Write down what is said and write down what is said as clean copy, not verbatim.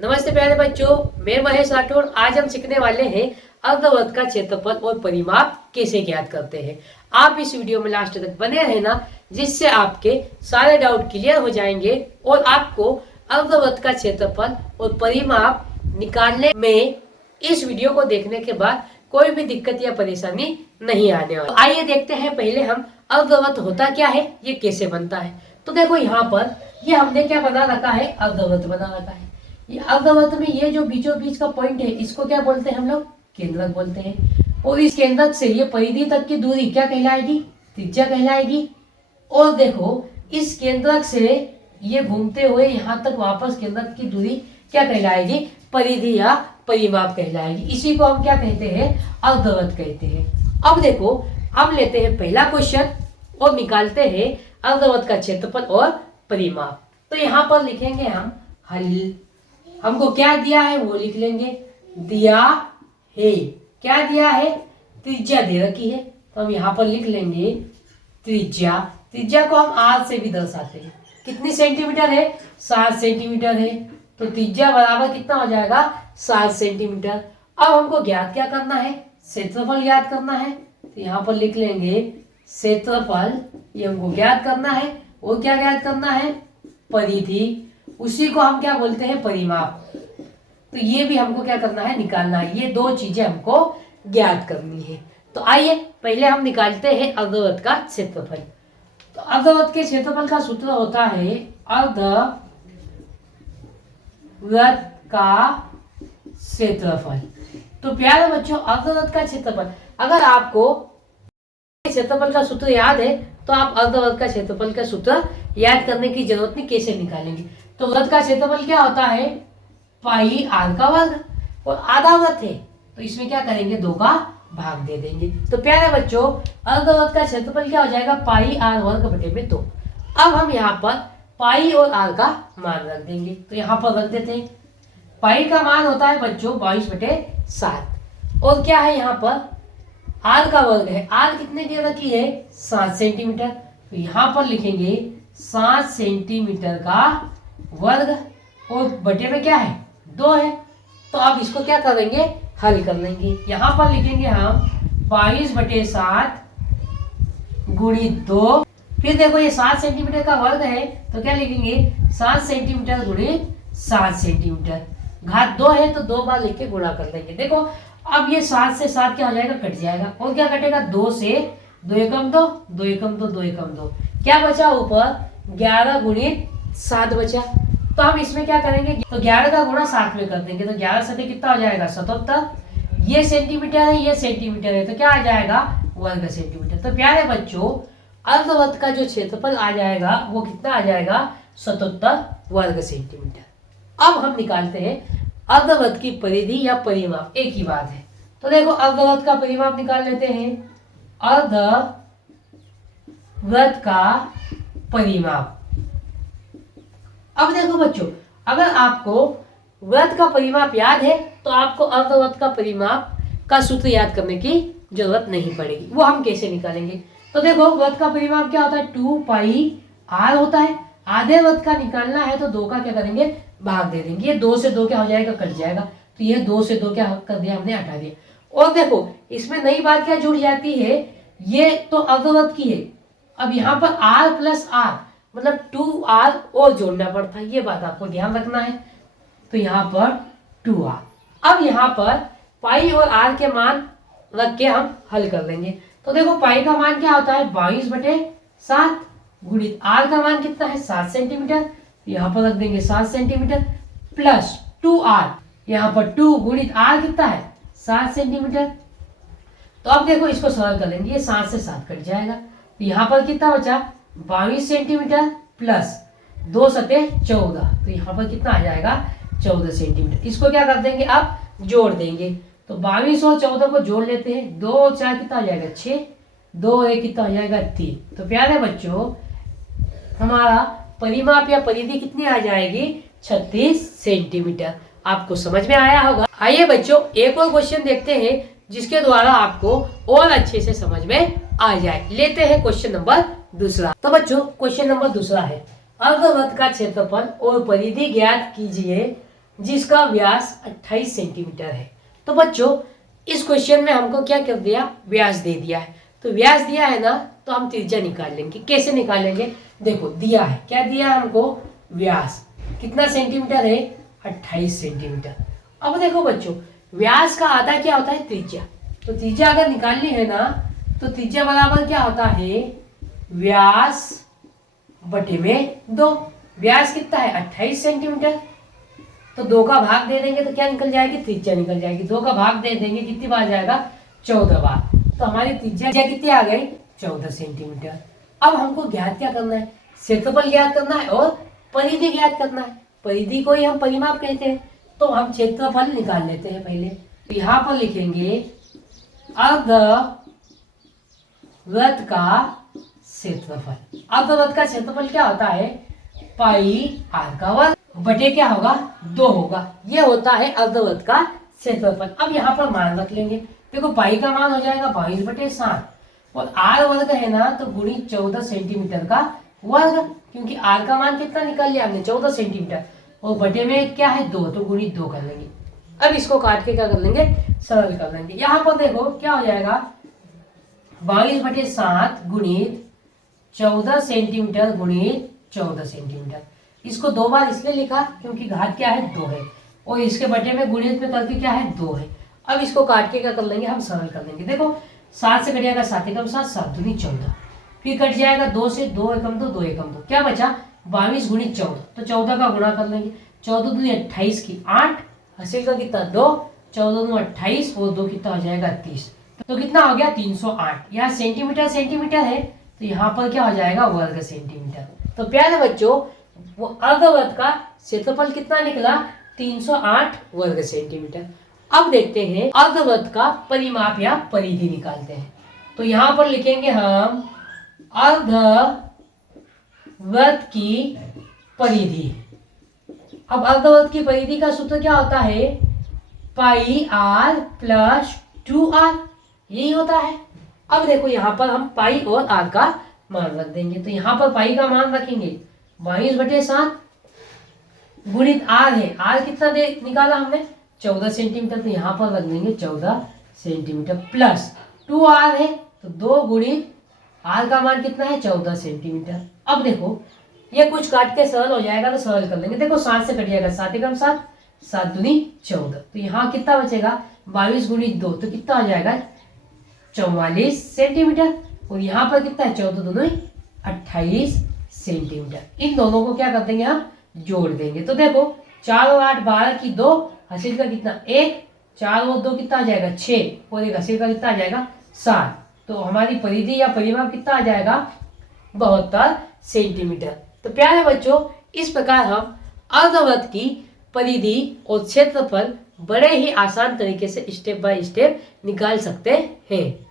नमस्ते प्यारे बच्चों, मैं महेश राठौड़। आज हम सीखने वाले हैं अर्धवृत्त का क्षेत्रफल और परिमाप कैसे ज्ञात करते हैं। आप इस वीडियो में लास्ट तक बने रहना, जिससे आपके सारे डाउट क्लियर हो जाएंगे और आपको अर्धवृत्त का क्षेत्रफल और परिमाप निकालने में इस वीडियो को देखने के बाद कोई भी दिक्कत या परेशानी नहीं आने वाली। तो आइए देखते हैं पहले हम अर्धवृत्त होता क्या है, ये कैसे बनता है। तो देखो यहाँ पर ये हमने क्या बना रखा है, अर्धवृत्त बना रखा है। ये अर्धवृत्त में ये जो बीचों बीच का पॉइंट है, इसको क्या बोलते हैं हम लोग, केंद्रक बोलते हैं। और इस केंद्रक से ये परिधि तक की दूरी क्या कहलाएगी, त्रिज्या कहलाएगी। और देखो इस केंद्रक से ये घूमते हुए यहाँ तक वापस केंद्रक की दूरी क्या कहलाएगी, परिधि या परिमाप कहलाएगी। इसी को हम क्या कहते हैं, अर्धवृत्त कहते हैं। अब देखो हम लेते हैं पहला क्वेश्चन और निकालते हैं अर्धवृत्त का क्षेत्रफल और परिमाप। तो यहाँ पर लिखेंगे हम हल। हमको क्या दिया है वो लिख लेंगे। दिया है, क्या दिया है, त्रिज्या दे रखी है, तो हम यहाँ पर लिख लेंगे त्रिज्या। त्रिज्या को हम आर से भी दर्शाते हैं। कितनी सेंटीमीटर है, 7 सेंटीमीटर है। तो त्रिज्या बराबर कितना हो जाएगा, 7 सेंटीमीटर। अब हमको ज्ञात क्या करना है, क्षेत्रफल ज्ञात करना है। तो यहाँ पर लिख लेंगे क्षेत्रफल, ये हमको ज्ञात करना है। वो क्या ज्ञात करना है, परिधि, उसी को हम क्या बोलते हैं, परिमाप। तो ये भी हमको क्या करना है, निकालना है। ये दो चीजें हमको ज्ञात करनी है। तो आइए पहले हम निकालते हैं अर्धवृत्त का क्षेत्रफल। तो अर्धवृत्त के क्षेत्रफल का सूत्र होता है अर्धवृत्त का क्षेत्रफल। तो प्यारे बच्चों, अर्धवृत्त का क्षेत्रफल, अगर आपको क्षेत्रफल का सूत्र याद है तो आप अर्धवृत्त का क्षेत्रफल का सूत्र याद करने की जरूरत नहीं, कैसे निकालेंगे। तो वृत्त का क्षेत्रफल क्या होता है, पाई आर का वर्ग। और आधा वृत्त है तो इसमें क्या करेंगे, 2 का भाग दे देंगे। तो प्यारे बच्चों, अर्धवृत्त का क्षेत्रफल क्या हो जाएगा, पाई आर वर्ग बटे में 2। अब हम यहाँ पर पाई और आर का मान रख देंगे। तो यहाँ पर रख देते हैं। पाई का मान होता है बच्चों 22/7। और क्या है यहाँ पर, आर का वर्ग है। आर कितने की रखी है, 7 सेंटीमीटर। तो यहाँ पर लिखेंगे 7 सेंटीमीटर का वर्ग और बटे में क्या है, 2 है। तो अब इसको क्या करेंगे, हल कर लेंगे। यहाँ पर लिखेंगे हम 22/7 गुणित 2। फिर देखो ये 7 सेंटीमीटर का वर्ग है तो क्या लिखेंगे, 7 सेंटीमीटर गुणित 7 सेंटीमीटर। घात 2 है तो 2 बार लिख के गुणा कर देंगे। देखो अब ये 7 से 7 क्या हो जाएगा, कट जाएगा। और क्या कटेगा, 2 से 2 एकम 2, 2 एकम 2, 2 एकम 2। क्या बचा ऊपर, 11 गुणित 7 बचा। तो हम इसमें क्या करेंगे, तो 11 का गुणा 7 में कर देंगे। तो 11 से कितना हो जाएगा, 77। ये सेंटीमीटर है, ये सेंटीमीटर है, तो क्या आ जाएगा, वर्ग सेंटीमीटर। तो प्यारे बच्चों, अर्धवृत्त का जो क्षेत्रफल आ जाएगा वो कितना आ जाएगा, 77 वर्ग सेंटीमीटर। अब हम निकालते हैं अर्धवृत्त की परिधि या परिमाप, एक ही बात है। तो देखो अर्धवृत्त का परिमाप निकाल लेते हैं। अर्धवृत्त का परिमाप। अब देखो बच्चों, अगर आपको वृत्त का परिमाप याद है तो आपको अर्धवृत्त का परिमाप का सूत्र याद करने की जरूरत नहीं पड़ेगी। वो हम कैसे निकालेंगे, तो देखो वृत्त का परिमाप क्या होता है, 2 पाई आर होता है। आधे वृत्त का निकालना है तो 2 का क्या करेंगे, भाग दे देंगे। ये 2 से 2 क्या हो जाएगा, कट जाएगा। तो ये 2 से 2 क्या कर दिया हमने, हटा दिया। और देखो इसमें नई बात क्या जुड़ जाती है, ये तो अर्धवृत्त की है। अब यहाँ पर r प्लस आर मतलब 2r और जोड़ना पड़ता है, ये बात आपको ध्यान रखना है। तो यहाँ पर 2r। अब यहाँ पर पाई और r के मान रख के हम हल कर लेंगे। तो देखो पाई का मान क्या होता है, 22/7 गुणित r का मान कितना है, 7 सेंटीमीटर। यहाँ पर रख देंगे 7 सेंटीमीटर प्लस 2r, यहाँ पर 2 गुणित r कितना है, 7 सेंटीमीटर। तो अब देखो इसको सरल कर लेंगे, ये 7 से 7 कट जाएगा। तो यहाँ पर कितना बचा, 22 सेंटीमीटर प्लस 2 सते 14। तो यहाँ पर कितना आ जाएगा, 14 सेंटीमीटर। इसको क्या कर देंगे, अब जोड़ देंगे। तो 22 और 14 को जोड़ लेते हैं। 2 और 4 कितना आ जाएगा, 6। 2 और 1 कितना आ जाएगा, 3। तो प्यारे बच्चों, हमारा परिमाप या परिधि कितनी आ जाएगी, 36 सेंटीमीटर। आपको समझ में आया होगा। आइए बच्चों, एक और क्वेश्चन देखते हैं जिसके द्वारा आपको और अच्छे से समझ में आ जाए। लेते हैं क्वेश्चन नंबर दूसरा। तो बच्चों क्वेश्चन नंबर दूसरा है, अर्धवृत्त का क्षेत्रफल और परिधि ज्ञात कीजिए जिसका व्यास 28 सेंटीमीटर है। तो बच्चों इस क्वेश्चन में हमको क्या कर दिया, व्यास दे दिया है। तो व्यास दिया है ना, तो हम त्रिज्या निकाल लेंगे। कैसे निकालेंगे, देखो दिया है, क्या दिया है हमको, व्यास कितना सेंटीमीटर है, 28 सेंटीमीटर। अब देखो बच्चों व्यास का आधा क्या होता है, त्रिज्या। तो त्रिज्या अगर निकालनी है ना, तो त्रिज्या बराबर क्या होता है, व्यास बटे में 2। व्यास कितना है, 28 सेंटीमीटर। तो 2 का भाग दे देंगे तो क्या निकल जाएगी, त्रिज्या निकल जाएगी। 2 का भाग दे देंगे कितनी बार जाएगा, 14 बार। तो हमारी त्रिज्या कितनी आ गई, 14 सेंटीमीटर। अब हमको ज्ञात क्या करना है, क्षेत्रफल ज्ञात करना है और परिधि ज्ञात करना है। परिधि को ही हम परिमाप कहते हैं। तो हम क्षेत्रफल निकाल लेते हैं पहले। तो यहाँ पर लिखेंगे अर्धवृत्त का क्षेत्रफल। अर्धवृत्त का क्षेत्रफल क्या होता है, पाई आर का वर्ग बटे क्या होगा, 2 होगा। ये होता है अर्धवृत्त का क्षेत्रफल। अब यहाँ पर मान रख लेंगे। देखो पाई का मान हो जाएगा 22/7 और आर वर्ग है ना, तो गुणित 14 सेंटीमीटर का वर्ग, क्योंकि आर का मान कितना निकाल लिया हमने, 14 सेंटीमीटर, और बटे में क्या है 2, तो गुणित 2 कर लेंगे। अब इसको काट के क्या कर लेंगे, सरल कर लेंगे। यहाँ पर देखो क्या हो जाएगा, 22/7 गुणित 14 सेंटीमीटर गुणित 14 सेंटीमीटर। इसको 2 बार इसलिए लिखा क्योंकि घात क्या है, 2 है, और इसके बटे में गुणित में करके क्या है, 2 है। अब इसको काट के क्या कर लेंगे, हम सरल कर लेंगे। देखो 7 से कट जाएगा 7 एकम 7, 7 दूनी 14, फिर कट जाएगा 2 से, 2 एकम 2, 2 एकम 2, क्या बचा 22 गुणित 14। तो 14 का गुणा कर लेंगे। 14 दूनी 28 की 8, हासिल का कितना 2, 14 दूनी 28 और 2 कितना हो जाएगा 30। तो कितना हो गया 308। यहाँ सेंटीमीटर सेंटीमीटर है, तो यहाँ पर क्या हो जाएगा, वर्ग सेंटीमीटर। तो प्यारे बच्चों वो अर्धवृत्त का क्षेत्रफल कितना निकला, 308 वर्ग सेंटीमीटर। अब देखते हैं अर्धवृत्त का परिमाप या परिधि निकालते हैं। तो यहाँ पर लिखेंगे हम अर्धवृत्त की परिधि। अब अर्धवृत्त की परिधि का सूत्र क्या होता है, पाई आर प्लस 2r, यही होता है। अब देखो यहाँ पर हम पाई और आर का मान रख देंगे। तो यहाँ पर पाई का मान रखेंगे 22/7 गुणित आर है, आर कितना दे निकाला हमने 14 सेंटीमीटर, तो यहाँ पर रख देंगे 14 सेंटीमीटर प्लस 2r है, तो 2 गुणित आर का मान कितना है 14 सेंटीमीटर। अब देखो ये कुछ काट के सरल हो जाएगा, तो सरल कर लेंगे। देखो 7 से कट जाएगा 7 एकम 7, 7 दूनी 14, तो यहाँ कितना बचेगा 22 गुणित 2, तो कितना हो जाएगा 44 सेंटीमीटर, और यहाँ पर कितना है 14 दूनी 28 सेंटीमीटर। इन दोनों को क्या कर देंगे, हम जोड़ देंगे। तो देखो 4 और 8 12 की 2, हासिल का कितना 1, 4 और 2 कितना आ जाएगा 6, और एक हासिल का कितना आ जाएगा 7। तो हमारी परिधि या परिमाप कितना आ जाएगा 72 सेंटीमीटर। तो प्यारे बच्चों इस प्रकार हम अर्धवृत्त की परिधि और क्षेत्रफल बड़े ही आसान तरीके से स्टेप बाय स्टेप निकाल सकते हैं।